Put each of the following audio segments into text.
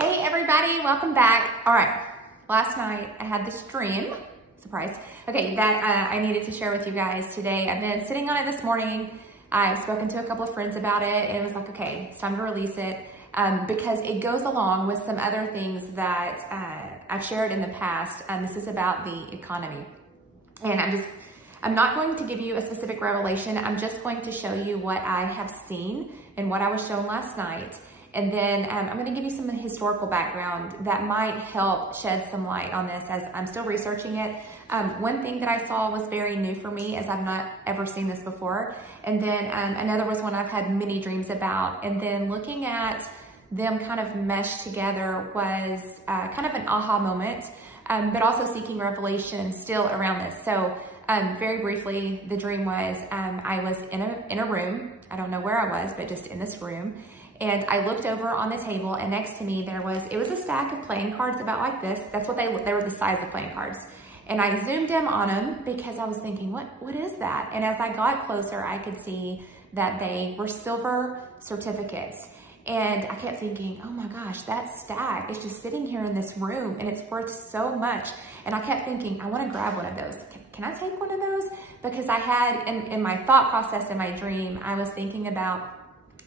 Hey everybody, welcome back. All right, last night I had this dream, surprise, okay, that I needed to share with you guys today. I've been sitting on it this morning. I've spoken to a couple of friends about it and it was like, okay, it's time to release it because it goes along with some other things that I've shared in the past. This is about the economy. And I'm not going to give you a specific revelation. I'm just going to show you what I have seen and what I was shown last night. And then I'm going to give you some historical background that might help shed some light on this as I'm still researching it. One thing that I saw was very new for me as I've not ever seen this before. And then another was one I've had many dreams about. And then looking at them kind of meshed together was kind of an aha moment, but also seeking revelation still around this. So very briefly, the dream was I was in a room. I don't know where I was, but just in this room. And I looked over on the table and next to me it was a stack of playing cards about like this. That's what they were the size of playing cards. And I zoomed in on them because I was thinking, what is that? And as I got closer, I could see that they were silver certificates. And I kept thinking, oh my gosh, that stack is just sitting here in this room and it's worth so much. And I kept thinking, I want to grab one of those. Can I take one of those? Because I had, in my thought process in my dream, I was thinking about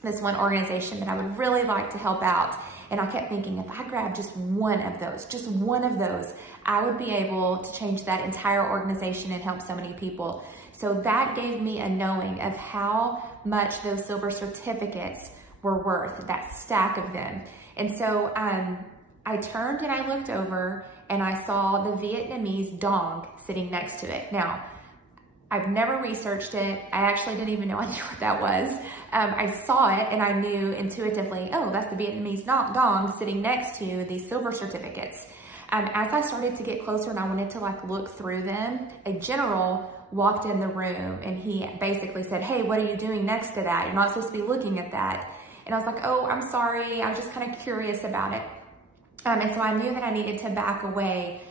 this one organization that I would really like to help out. And I kept thinking, if I grab just one of those, I would be able to change that entire organization and help so many people. So that gave me a knowing of how much those silver certificates were worth, that stack of them. And so I turned and I looked over and I saw the Vietnamese dong sitting next to it. Now, I've never researched it. I actually didn't even know I knew what that was. I saw it and I knew intuitively, oh, that's the Vietnamese dong sitting next to these silver certificates. As I started to get closer and I wanted to like look through them, a general walked in the room and he basically said, hey, what are you doing next to that? You're not supposed to be looking at that. And I was like, oh, I'm sorry. I was just kind of curious about it. And so I knew that I needed to back away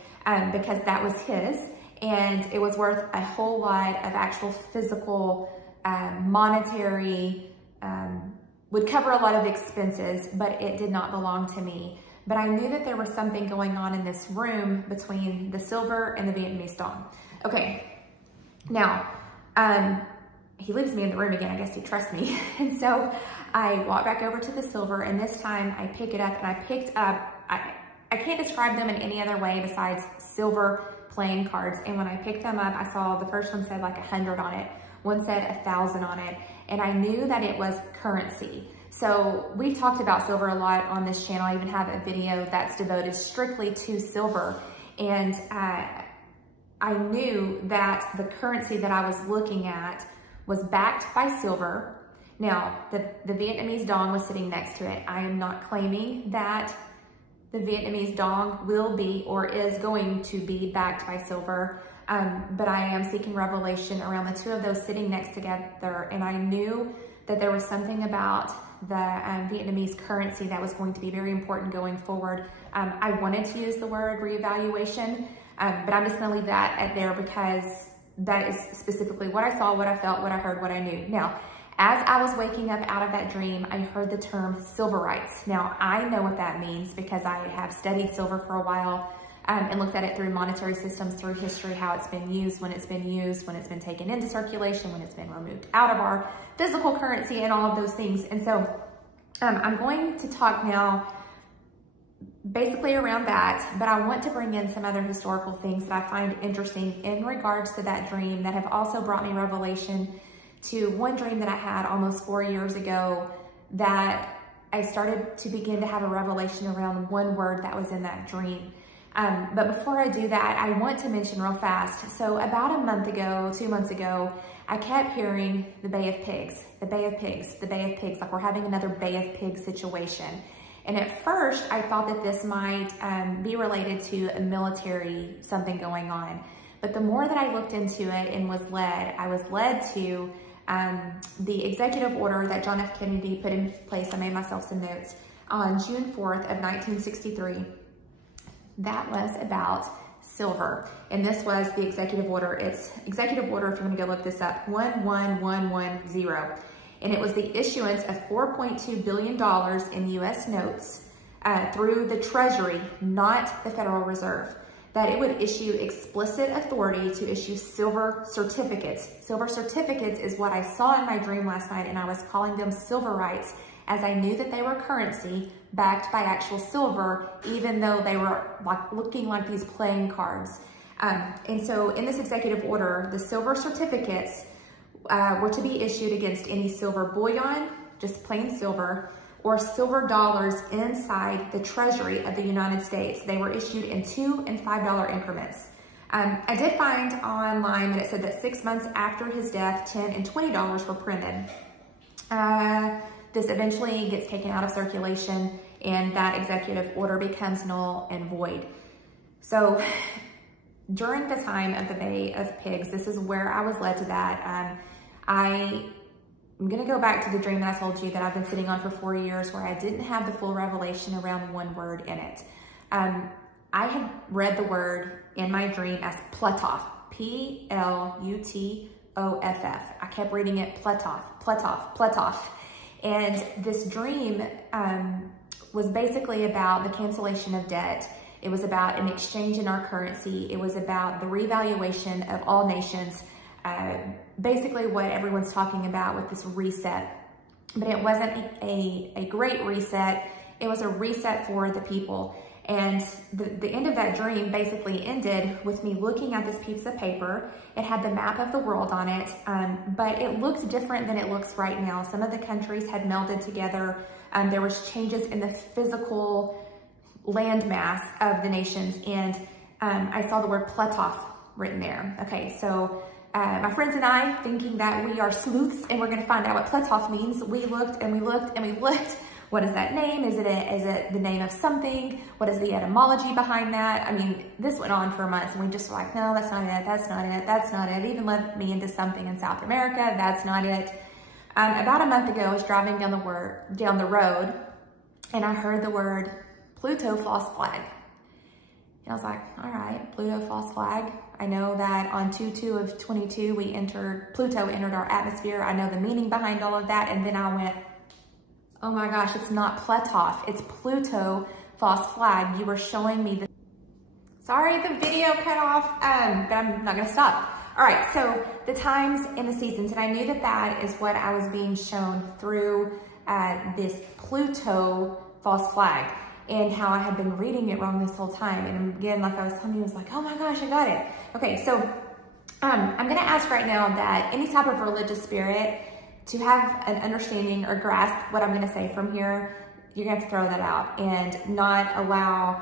because that was his. And it was worth a whole lot of actual physical, monetary, would cover a lot of expenses, but it did not belong to me. But I knew that there was something going on in this room between the silver and the Vietnamese dong. Okay, now, he leaves me in the room again. I guess he trusts me. And so I walk back over to the silver and this time I pick it up and I picked up, I can't describe them in any other way besides silver playing cards. And when I picked them up, I saw the first one said like 100 on it. One said 1,000 on it. And I knew that it was currency. So we've talked about silver a lot on this channel. I even have a video that's devoted strictly to silver. And I knew that the currency that I was looking at was backed by silver. Now, the Vietnamese dong was sitting next to it. I am not claiming that the Vietnamese dong will be or is going to be backed by silver, but I am seeking revelation around the two of those sitting next together, and I knew that there was something about the Vietnamese currency that was going to be very important going forward. I wanted to use the word reevaluation, but I'm just gonna leave that at there because that is specifically what I saw, what I felt, what I heard, what I knew. Now, as I was waking up out of that dream, I heard the term silverites. Now, I know what that means because I have studied silver for a while and looked at it through monetary systems, through history, how it's been used, when it's been taken into circulation, when it's been removed out of our physical currency and all of those things. And so I'm going to talk now basically around that, but I want to bring in some other historical things that I find interesting in regards to that dream that have also brought me revelation to one dream that I had almost 4 years ago that I started to begin to have a revelation around one word that was in that dream. But before I do that, I want to mention real fast. So about a month ago, 2 months ago, I kept hearing the Bay of Pigs, the Bay of Pigs, the Bay of Pigs, like we're having another Bay of Pigs situation. And at first I thought that this might be related to a military something going on. But the more that I looked into it and I was led to the executive order that John F. Kennedy put in place. I made myself some notes on June 4th of 1963. That was about silver. And this was the executive order. It's executive order, if you want to go look this up, 11110. And it was the issuance of $4.2 billion in US notes through the Treasury, not the Federal Reserve, that it would issue explicit authority to issue silver certificates. Silver certificates is what I saw in my dream last night, and I was calling them silverites, as I knew that they were currency backed by actual silver, even though they were looking like these playing cards. And so in this executive order, the silver certificates were to be issued against any silver bullion, just plain silver, or silver dollars inside the Treasury of the United States. They were issued in $2 and $5 increments. I did find online that it said that 6 months after his death, $10 and $20 were printed. This eventually gets taken out of circulation, and that executive order becomes null and void. So during the time of the Bay of Pigs, this is where I was led to that. I'm gonna go back to the dream that I told you that I've been sitting on for 4 years, where I didn't have the full revelation around one word in it. I had read the word in my dream as Plutoff, P-L-U-T-O-F-F. I kept reading it Plutoff, Plutoff, Plutoff. And this dream was basically about the cancellation of debt. It was about an exchange in our currency. It was about the revaluation of all nations. Basically what everyone's talking about with this reset. But it wasn't a great reset. It was a reset for the people. And the end of that dream basically ended with me looking at this piece of paper. It had the map of the world on it, but it looked different than it looks right now. Some of the countries had melded together. There was changes in the physical landmass of the nations, and I saw the word Plutoff written there. Okay, so my friends and I, thinking that we are sleuths and we're gonna find out what Plutoff means, we looked and we looked and we looked. What is that name? Is it the name of something? What is the etymology behind that? I mean, this went on for months, and we just were like, no, that's not it, that's not it, that's not it. It even led me into something in South America, that's not it. About a month ago, I was driving down the road, and I heard the word Pluto false flag. And I was like, all right, Pluto false flag. I know that on 2/2/22, Pluto entered our atmosphere. I know the meaning behind all of that. And then I went, oh my gosh, it's not Plutoff, it's Pluto false flag. You were showing me the, sorry, the video cut off, but I'm not gonna stop. All right, so the times and the seasons, and I knew that that is what I was being shown through this Pluto false flag, and how I had been reading it wrong this whole time. And again, like I was telling you, I was like, oh my gosh, I got it. Okay, so I'm gonna ask right now that any type of religious spirit, to have an understanding or grasp what I'm gonna say from here, you're gonna have to throw that out and not allow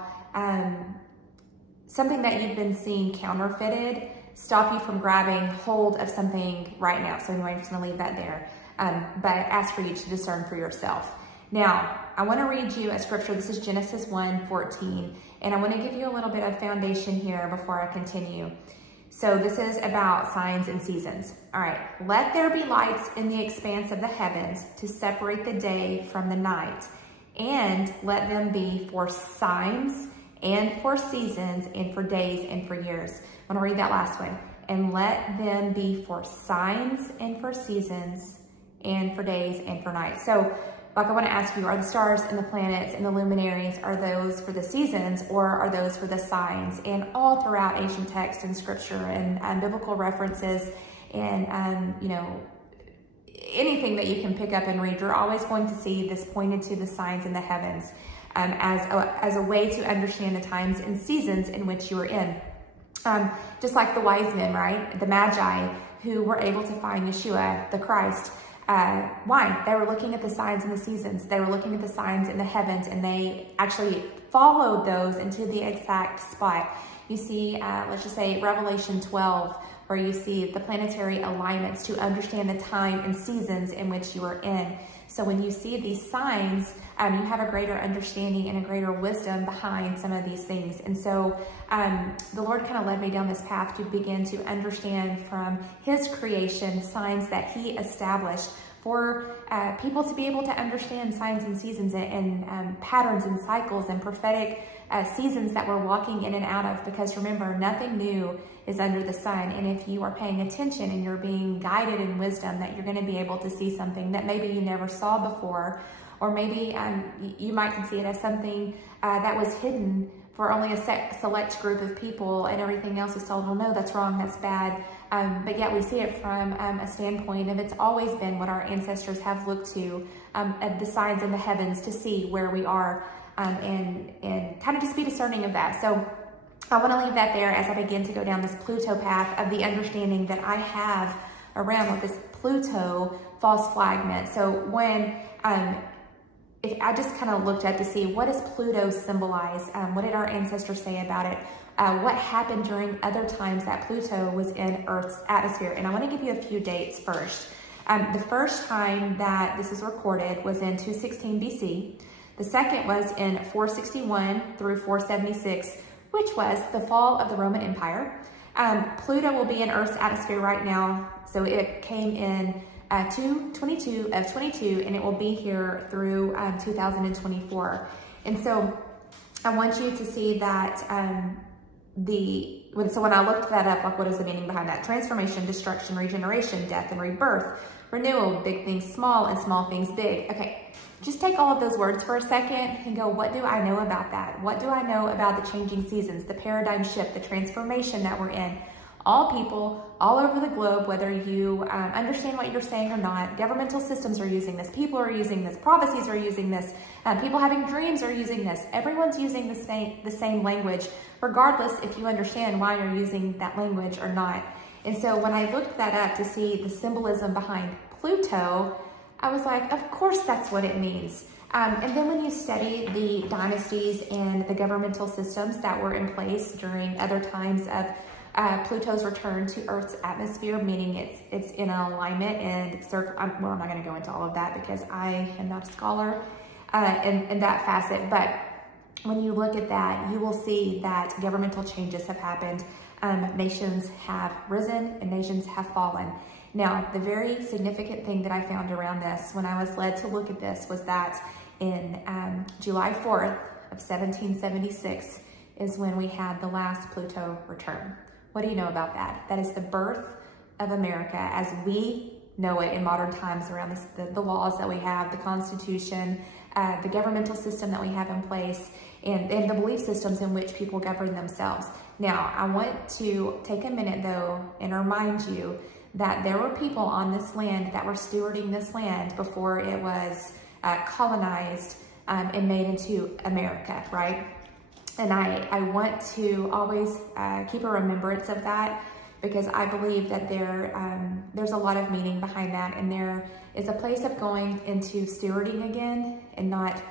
something that you've been seeing counterfeited stop you from grabbing hold of something right now. So anyway, I'm just gonna leave that there. But I ask for you to discern for yourself. Now, I wanna read you a scripture. This is Genesis 1:14, and I wanna give you a little bit of foundation here before I continue. So this is about signs and seasons. All right, let there be lights in the expanse of the heavens to separate the day from the night, and let them be for signs and for seasons and for days and for years. I'm gonna read that last one. And let them be for signs and for seasons and for days and for nights. So like I wanna ask you, are the stars and the planets and the luminaries, are those for the seasons, or are those for the signs? And all throughout ancient text and scripture and biblical references and you know, anything that you can pick up and read, you're always going to see this pointed to the signs in the heavens as a way to understand the times and seasons in which you are in. Just like the wise men, right? The Magi who were able to find Yeshua, the Christ. Why? They were looking at the signs and the seasons. They were looking at the signs in the heavens, and they actually followed those into the exact spot. You see, let's just say Revelation 12, where you see the planetary alignments to understand the time and seasons in which you are in. So when you see these signs, you have a greater understanding and a greater wisdom behind some of these things. And so the Lord kind of led me down this path to begin to understand from his creation signs that he established for people to be able to understand signs and seasons and patterns and cycles and prophetic seasons that we're walking in and out of. Because remember, nothing new is under the sun. And if you are paying attention and you're being guided in wisdom, that you're going to be able to see something that maybe you never saw before, Or maybe you might see it as something that was hidden for only a select group of people, and everything else is told, well, no, that's wrong, that's bad. But yet we see it from a standpoint of it's always been what our ancestors have looked to, at the signs in the heavens to see where we are, and kind of just be discerning of that. So I want to leave that there as I begin to go down this Pluto path of the understanding that I have around what this Pluto false flag meant. So when if I just kind of looked at to see what does Pluto symbolize, what did our ancestors say about it, what happened during other times that Pluto was in Earth's atmosphere. And I want to give you a few dates first. The first time that this is recorded was in 216 BC. The second was in 461 through 476, which was the fall of the Roman Empire. Pluto will be in Earth's atmosphere right now. So it came in 2/22 of 22, and it will be here through 2024. And so I want you to see that so when I looked that up, like what is the meaning behind that? Transformation, destruction, regeneration, death and rebirth, renewal, big things small and small things big. Okay, just take all of those words for a second and go, what do I know about that? What do I know about the changing seasons, the paradigm shift, the transformation that we're in? All people, all over the globe, whether you understand what you're saying or not, governmental systems are using this, people are using this, prophecies are using this, people having dreams are using this. Everyone's using the same language, regardless if you understand why you're using that language or not. And so when I looked that up to see the symbolism behind Pluto, I was like, of course that's what it means. And then when you study the dynasties and the governmental systems that were in place during other times of Pluto's return to Earth's atmosphere, meaning it's in alignment and circle. Well, I'm not going to go into all of that because I am not a scholar in that facet. But when you look at that, you will see that governmental changes have happened. Nations have risen and nations have fallen. Now, the very significant thing that I found around this when I was led to look at this was that in July 4th of 1776 is when we had the last Pluto return. What do you know about that? That is the birth of America as we know it in modern times around the laws that we have, the Constitution, the governmental system that we have in place, and the belief systems in which people govern themselves. Now, I want to take a minute though and remind you that there were people on this land that were stewarding this land before it was colonized and made into America, right? And I want to always keep a remembrance of that, because I believe that there's a lot of meaning behind that, and there is a place of going into stewarding again and not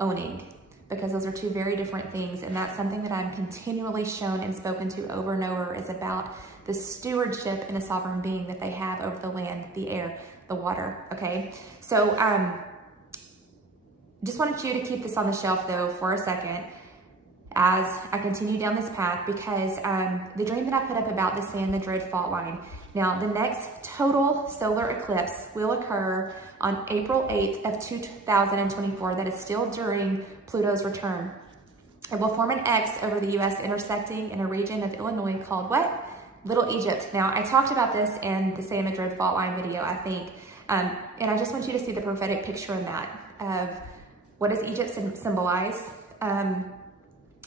owning, because those are two very different things. And that's something that I'm continually shown and spoken to over and over, is about the stewardship and a sovereign being that they have over the land, the air, the water, okay? So just wanted you to keep this on the shelf though for a second as I continue down this path, because the dream that I put up about the San Madrid fault line. Now, the next total solar eclipse will occur on April 8th of 2024. That is still during Pluto's return. It will form an X over the US, intersecting in a region of Illinois called what? Little Egypt. Now, I talked about this in the San Madrid fault line video, I think, and I just want you to see the prophetic picture in that of what does Egypt symbolize?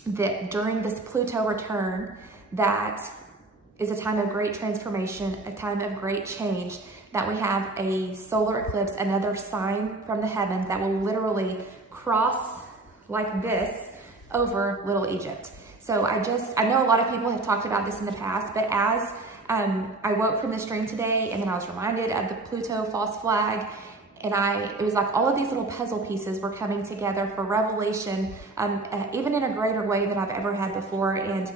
That during this Pluto return, that is a time of great transformation, a time of great change, that we have a solar eclipse, another sign from the heavens that will literally cross like this over Little Egypt. So I know a lot of people have talked about this in the past, but as I woke from this dream today, and then I was reminded of the Pluto false flag, and it was like all of these little puzzle pieces were coming together for revelation, even in a greater way than I've ever had before. And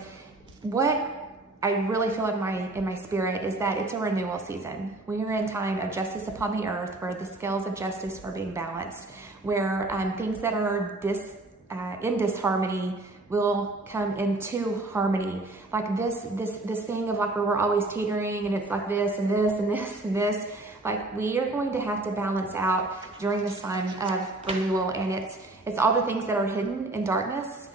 what I really feel in my spirit is that it's a renewal season. We are in time of justice upon the earth, where the scales of justice are being balanced, where things that are in disharmony will come into harmony. Like this thing of like where we're always teetering, and it's like this and this and this and this. Like, we are going to have to balance out during this time of renewal, and it's all the things that are hidden in darkness.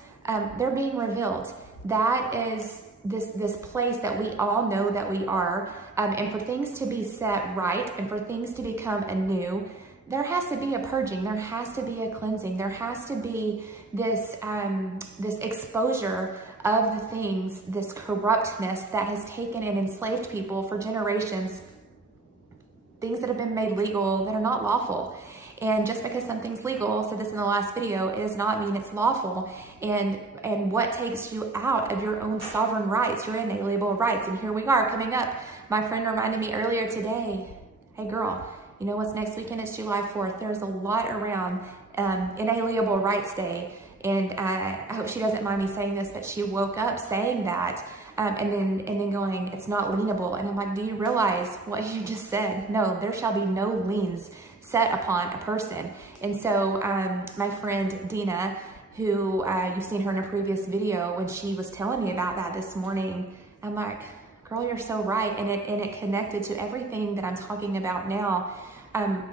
They're being revealed. That is this place that we all know that we are, and for things to be set right and for things to become anew, there has to be a purging, there has to be a cleansing, there has to be this, this exposure of the things, this corruptness that has taken and enslaved people for generations, things that have been made legal that are not lawful. And just because something's legal, so this in the last video, it does not mean it's lawful. And what takes you out of your own sovereign rights, your inalienable rights. And here we are coming up. My friend reminded me earlier today, hey girl, you know what's next weekend? It's July 4th. There's a lot around Inalienable Rights Day. And I hope she doesn't mind me saying this, but she woke up saying that and then going, it's not lienable. And I'm like, do you realize what you just said? No, there shall be no liens set upon a person. And so my friend Dina, who you've seen her in a previous video, when she was telling me about that this morning, I'm like, girl, you're so right. And it connected to everything that I'm talking about now,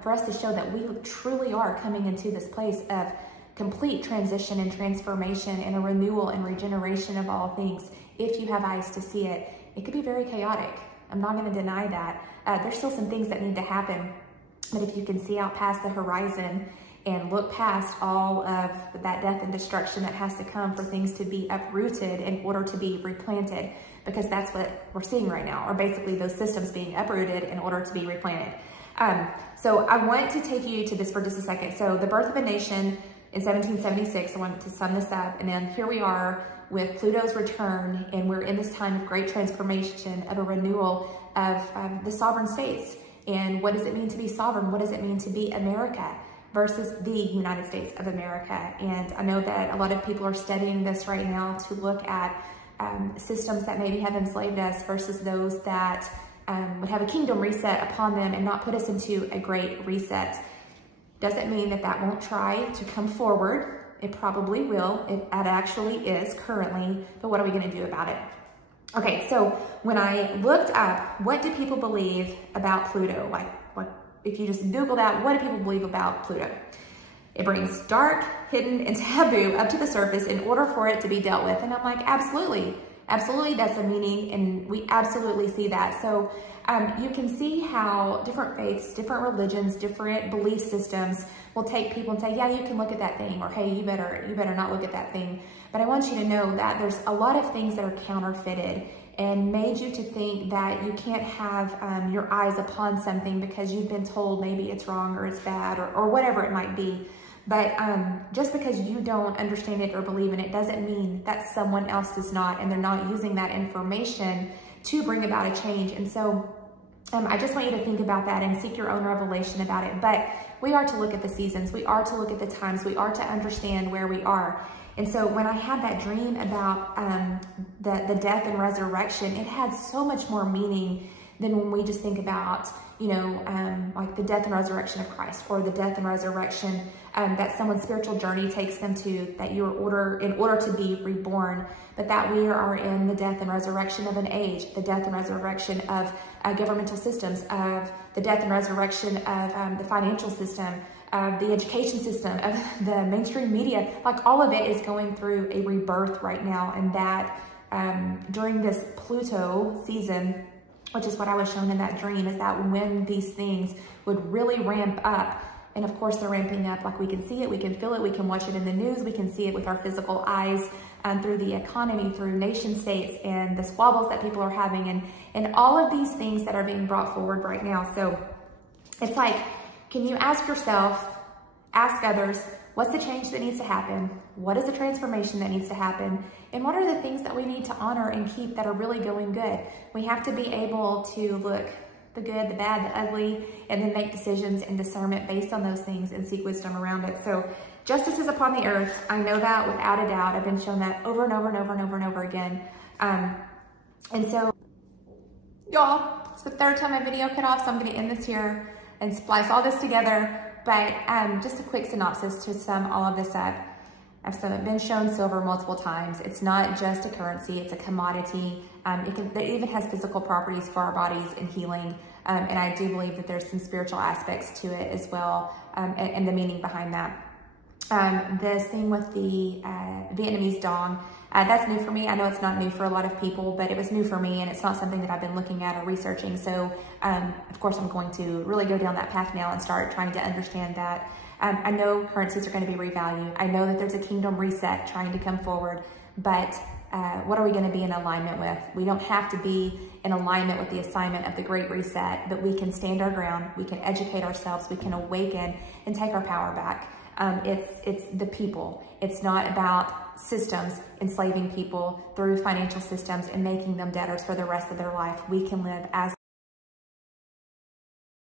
for us to show that we truly are coming into this place of complete transition and transformation and a renewal and regeneration of all things. If you have eyes to see it, it could be very chaotic. I'm not going to deny that. There's still some things that need to happen. But if you can see out past the horizon and look past all of that death and destruction that has to come for things to be uprooted in order to be replanted, because that's what we're seeing right now, or basically those systems being uprooted in order to be replanted. So I want to take you to this for just a second. So the birth of a nation in 1776, I wanted to sum this up, and then here we are with Pluto's return, and we're in this time of great transformation, of a renewal of the sovereign states. And what does it mean to be sovereign? What does it mean to be America versus the United States of America? And I know that a lot of people are studying this right now to look at systems that maybe have enslaved us versus those that would have a kingdom reset upon them and not put us into a great reset. Doesn't mean that that won't try to come forward. It probably will. It actually is currently, but what are we going to do about it? Okay, so when I looked up, what do people believe about Pluto? Like, what if you just Google that, what do people believe about Pluto? It brings dark, hidden, and taboo up to the surface in order for it to be dealt with. And I'm like, absolutely. Absolutely, that's a meaning, and we absolutely see that. So you can see how different faiths, different religions, different belief systems will take people and say, yeah, you can look at that thing, or hey, you better not look at that thing. But I want you to know that there's a lot of things that are counterfeited and made you to think that you can't have your eyes upon something because you've been told maybe it's wrong or it's bad or whatever it might be. But just because you don't understand it or believe in it doesn't mean that someone else does not, and they're not using that information to bring about a change. And so I just want you to think about that and seek your own revelation about it. But we are to look at the seasons. We are to look at the times. We are to understand where we are. And so when I had that dream about the death and resurrection, it had so much more meaning than when we just think about, you know, like the death and resurrection of Christ, or the death and resurrection that someone's spiritual journey takes them to, that in order to be reborn, but that we are in the death and resurrection of an age, the death and resurrection of governmental systems, of the death and resurrection of the financial system, of the education system, of the mainstream media. Like, all of it is going through a rebirth right now, and that during this Pluto season, which is what I was shown in that dream, is that when these things would really ramp up, and of course they're ramping up, like we can see it, we can feel it, we can watch it in the news, we can see it with our physical eyes, through the economy, through nation states, and the squabbles that people are having, and all of these things that are being brought forward right now. So it's like, can you ask yourself, ask others, what's the change that needs to happen? What is the transformation that needs to happen? And what are the things that we need to honor and keep that are really going good? We have to be able to look the good, the bad, the ugly, and then make decisions and discernment based on those things and seek wisdom around it. So justice is upon the earth. I know that without a doubt. I've been shown that over and over and over and over and over again. And so, y'all, it's the third time my video cut off, so I'm gonna end this here and splice all this together. But just a quick synopsis to sum all of this up. I've been shown silver multiple times. It's not just a currency, it's a commodity. It even has physical properties for our bodies and healing. And I do believe that there's some spiritual aspects to it as well, and the meaning behind that. this thing with the Vietnamese dong, that's new for me. I know it's not new for a lot of people, but it was new for me, and it's not something that I've been looking at or researching. So, of course, I'm going to really go down that path now and start trying to understand that. I know currencies are going to be revalued. I know that there's a kingdom reset trying to come forward, but what are we going to be in alignment with? We don't have to be in alignment with the assignment of the Great Reset, but we can stand our ground, we can educate ourselves, we can awaken and take our power back. It's the people. It's not about systems enslaving people through financial systems and making them debtors for the rest of their life. We can live as